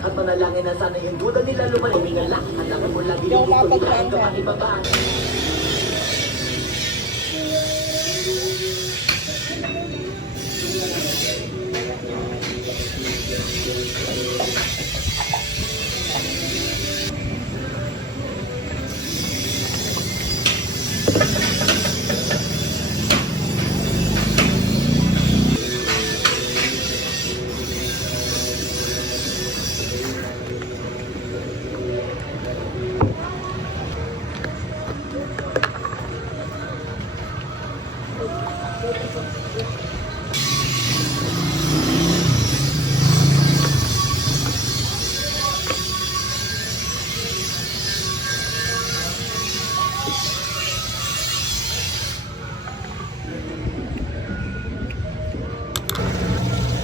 At manalangin na sana yung duda nila lumalimig ang lahat. At ako mo lagi yung gusto nila ang kapatibaba.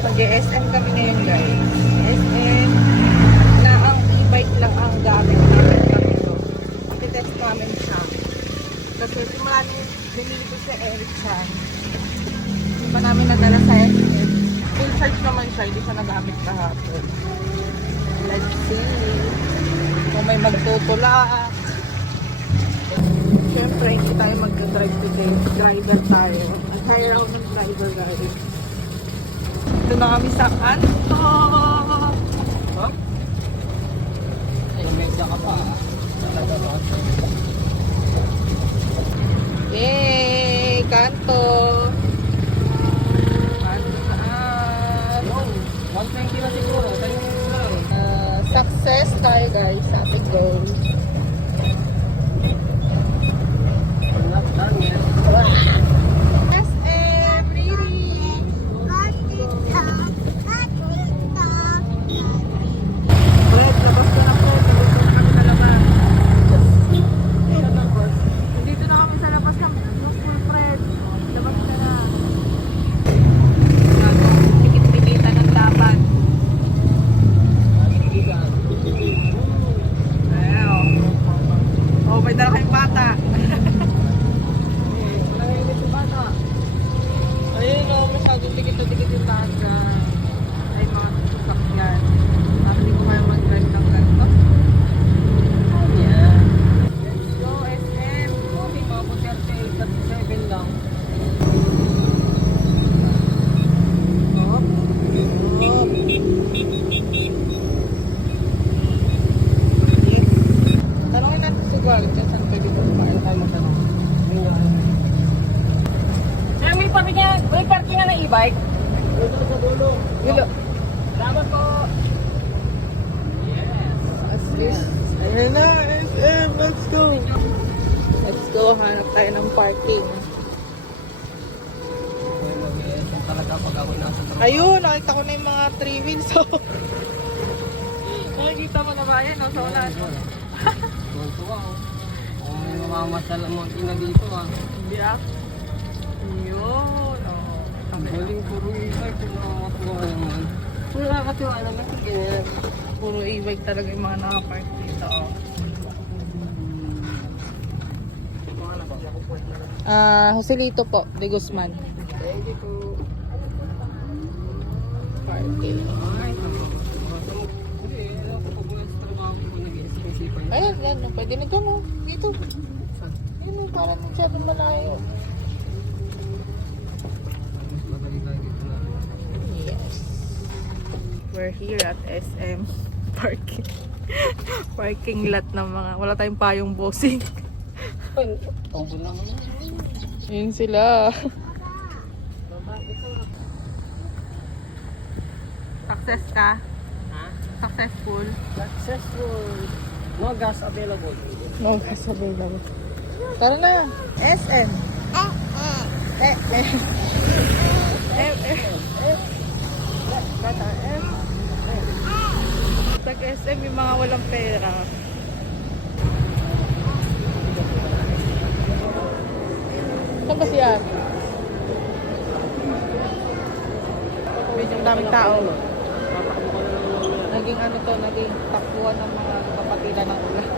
Mag-SM kami ngayon guys. SM na ang e-bike lang ang gamit namin kami doon. Pakitest namin siya. Kasi simula nung binili ko si Eric siya. Hindi pa namin nadala sa SM. Full charge naman siya. Hindi siya nagamit kahapon. Let's see. Kung may magtutula. Siyempre, hindi tayo mag-drive today. Driver tayo. At hire ako ng driver guys. Ito na kami sa kanto. Huh? Ay, medya ka pa. Talaga ba? Yay! Kanto! Kanto saan? 120 na siguro. Success tayo guys sa ating goal. Not done yet. E-bike. Dito sa dulo. Dulo. Salamat po. Yes. Ayan na, SM. Let's go. Let's go. Hanap tayo ng parking. Talaga pag ako nasa trabaho. Ayun, nakita ko na yung mga 3 wheels. So, nakikita mo na ba yan? So, wala. Tuwa oh. Kung may mamamasal ang mga ina dito ah. Hindi ah. Yun. Ang galing puro e-bike kung nakakatuwa naman. Kung nakakatuwa naman kung ganyan. Puro e-bike talaga yung mga nakapark dito. Joselito po, de Guzman. Thank you po. Parking. Ay, hindi, ako pag wala sa trabaho ko nag-iisip-isipan. Ayan, yan. Pwede na dyan oh. Dito. Yan, parang masyadong malayo. Yes. We're here at SM parking. Parking lot ng mga wala tayong payong bossing. Tombol lang naman. Yun sila. Success ka? Ha? Successful? Successful. No gas available. No gas available. Tara na. SM. Tag SM yung mga walang pera. Saan ba siya? Medyo daming tao. Naging ano to, naging takbuhan ng mga kapatilan ng ulan.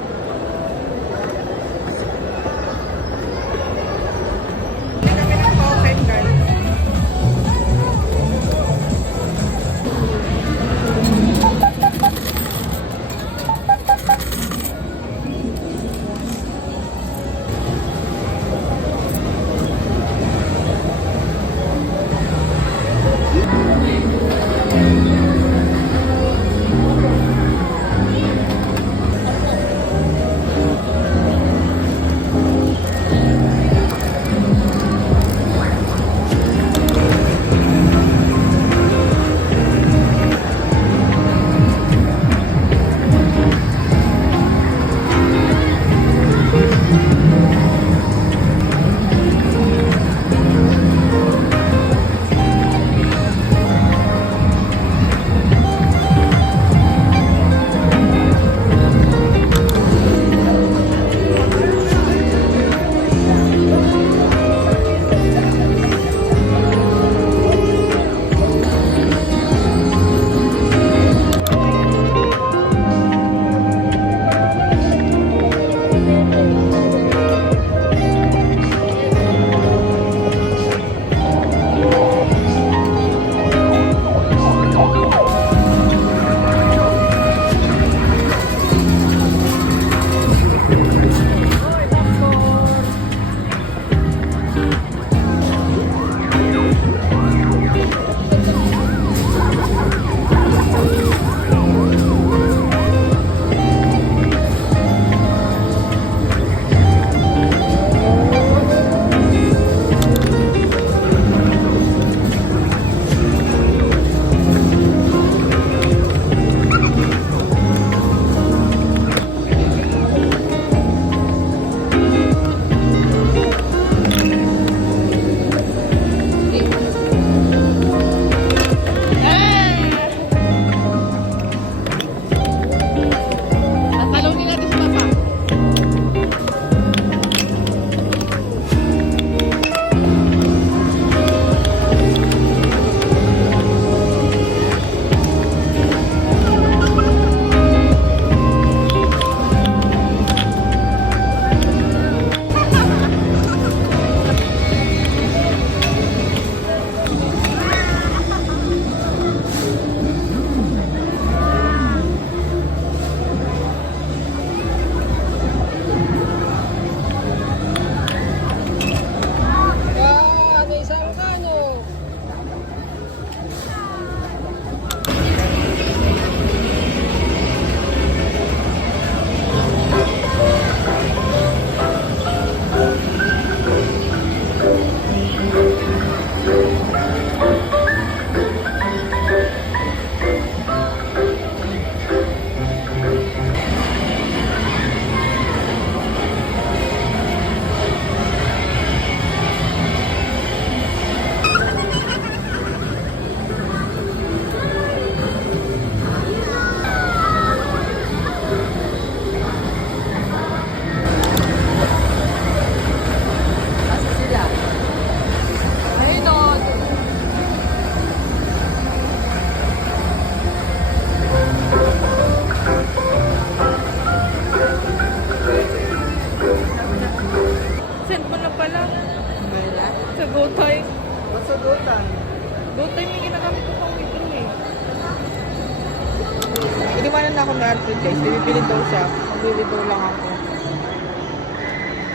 Tinanong na ako ni Alfred guys, bibili daw siya. Bibili daw lang ako.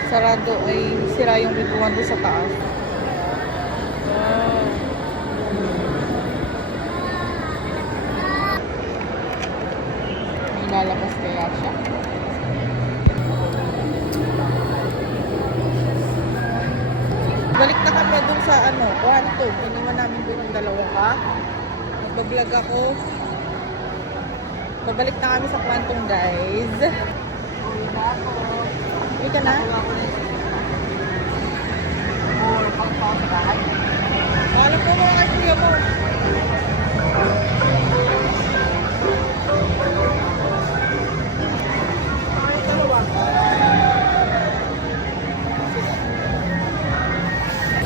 Sarado ay sira yung bituan doon sa taas. Wow. May lalabas kaya siya. Balik na kami doon sa kwarto. Iniwan namin doon ng dalawa ka. Nagbablog ako. Babalik na kami sa Quantum guys. Uwi ka na? Alam ko mga kuya mo.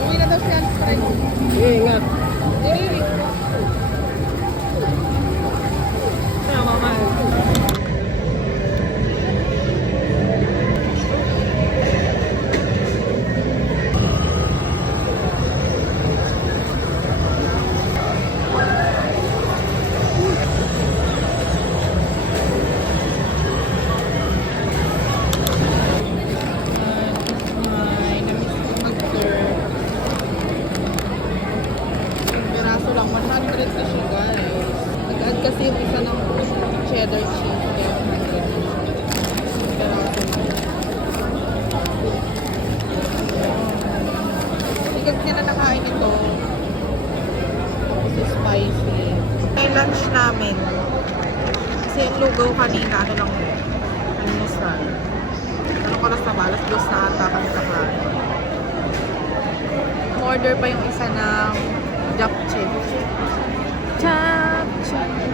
Uwi na daw si Alfred. Ingat. Ay, namiss ko mag-serve. Yung piraso lang, 100 na siya guys. Nag-add kasi yung isa ng cheddar cheese. Kaya 100 na siya. Yung piraso lang. Hindi kasi sila nakain ito. Tapos yung spicy. May lunch namin. Kasi yung lugaw kanina, ano lang yun? Almusal. Anong oras na ba? Alas 2 na ata kami sa kain. Order pa yung isa ng japchae. Japchae.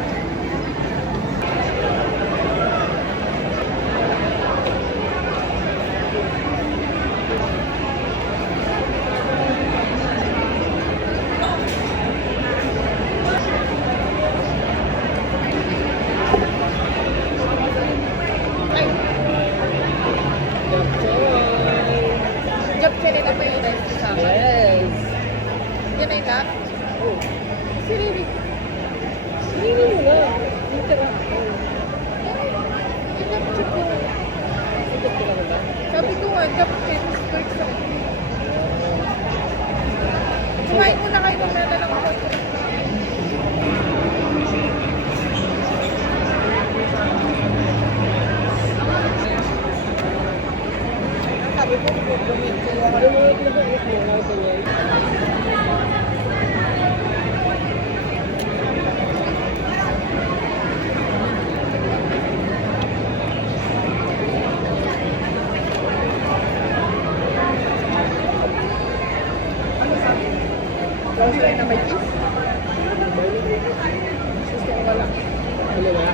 Japchae rin na pa yung rice sa akin. Yes. Yan ay lap. Oh. Siriri. Hindi mo na. Dito ka. Japchae ko. Dito ka na ba? Sabi ko nga, japchae. Wait lang. Kumain muna kayo kung meron lang ako. Sabi ko, bumit ko. Bumalik na ba? Bumalik. Gusto rin na may cheese? Gusto ko wala. Ano ba?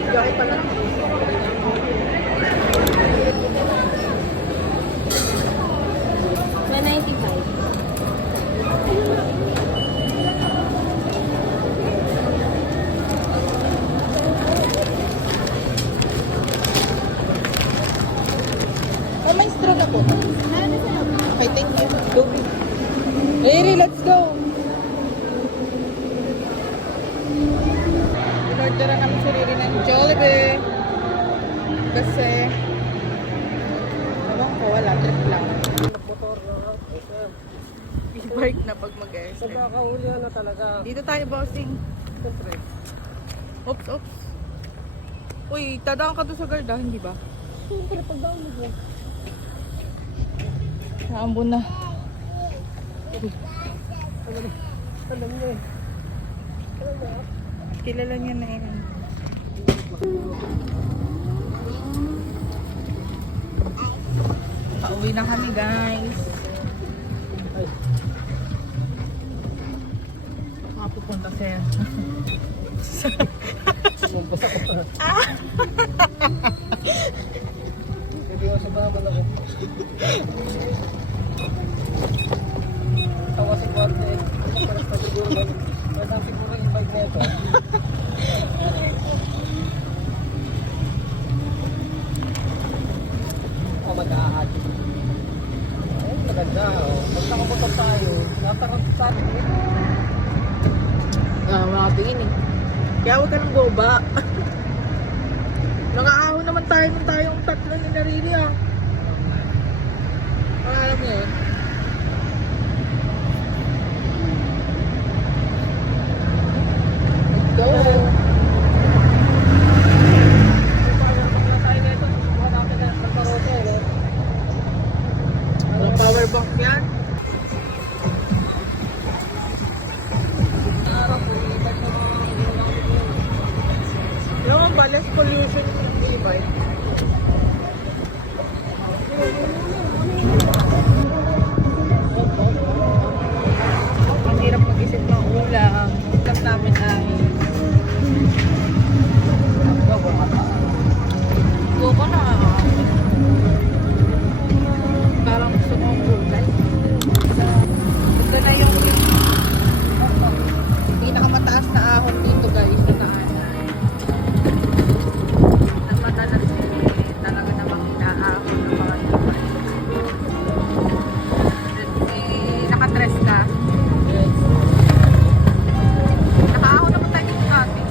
Hindi ako pala. Na 95. Oh, may straw na po. Ano sa loob? Okay, thank you. Go. Riri, let's go. In-order na namin si Riri ng Jollibee. Kasi, ewan ko, wala. Trip lang. Motor na. E-bike na pag mag-SM. Pagkakahulihan na talaga. Dito tayo, bossing. Siyempre. Oops, oops. Uy, tadaan ka doon sa garda, hindi ba? Siyempre, pagdaan mo dyan. Naambon na. Alam niya eh. Kilala niya na yan. Pauwi na kami, guys. Ay. Makapupunta siya. Magbasa ko pa. Hindi mo sa baman ako. Tawa si Kwarto eh. Paras na siguro. Pwede siguro yung bike na ito. Oh, mag-aahati. Ay, maganda oh. Pag nakamotor tayo, natarot sa atin. makatingin eh. Kaya huwag ka nang boba. Nakaahon naman tayo nung tayong tatlo ni Narili ah. Alam mo yun? Let's go! Walang power bank yan. Yung ang less pollution yung e-bike. Ang hirap mag-isip ng ulam. Ulam namin ay Goko na. Parang gusto kong gulay. Ito na yung pinakamataas na ahon dito guys. Sa daanan. Ang madalas talaga namang inaahon ng mga ibay. Nakatress ka. Yes. Nakaahon naman tayo dito ate.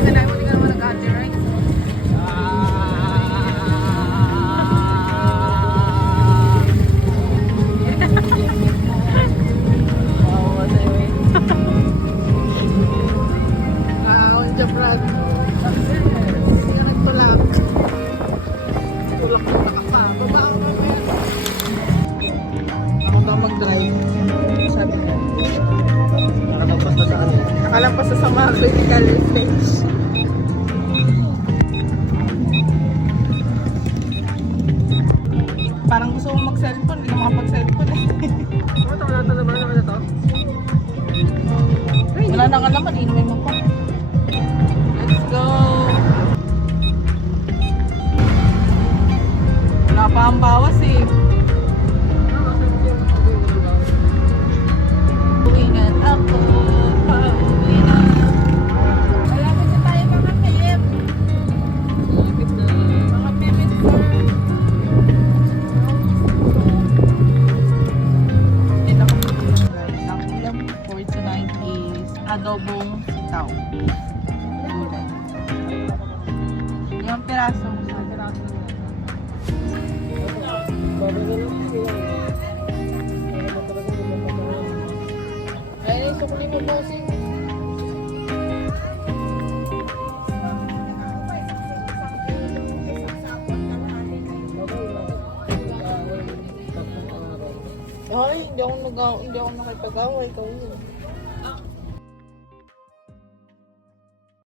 Hindi ka naman nag-ate right? Ahon dyan Brad. Yung tulak. Tulak ng taka. Baba ako mamaya. Ako daw mag-drive. Sabi niya. Nakalampas na sa ano. Nakalampas sa mga critical stage. Parang gusto mong mag-cellphone, hindi ka makapag-cellphone eh. Ano wala ito naman naman ito? Wala na nga naman, inumin mo pa. Let's go! Wala pa ang bawas eh. Uwi na ako, pauwi na. Malapit na tayo mga kayip. Mga pipit sir. Dito ako guys. Ang ulam for tonight is adobong sitaw. Yung piraso. Ayun, sukli mo bossing. Ay, hindi ako nakipag-away. Ikaw yun.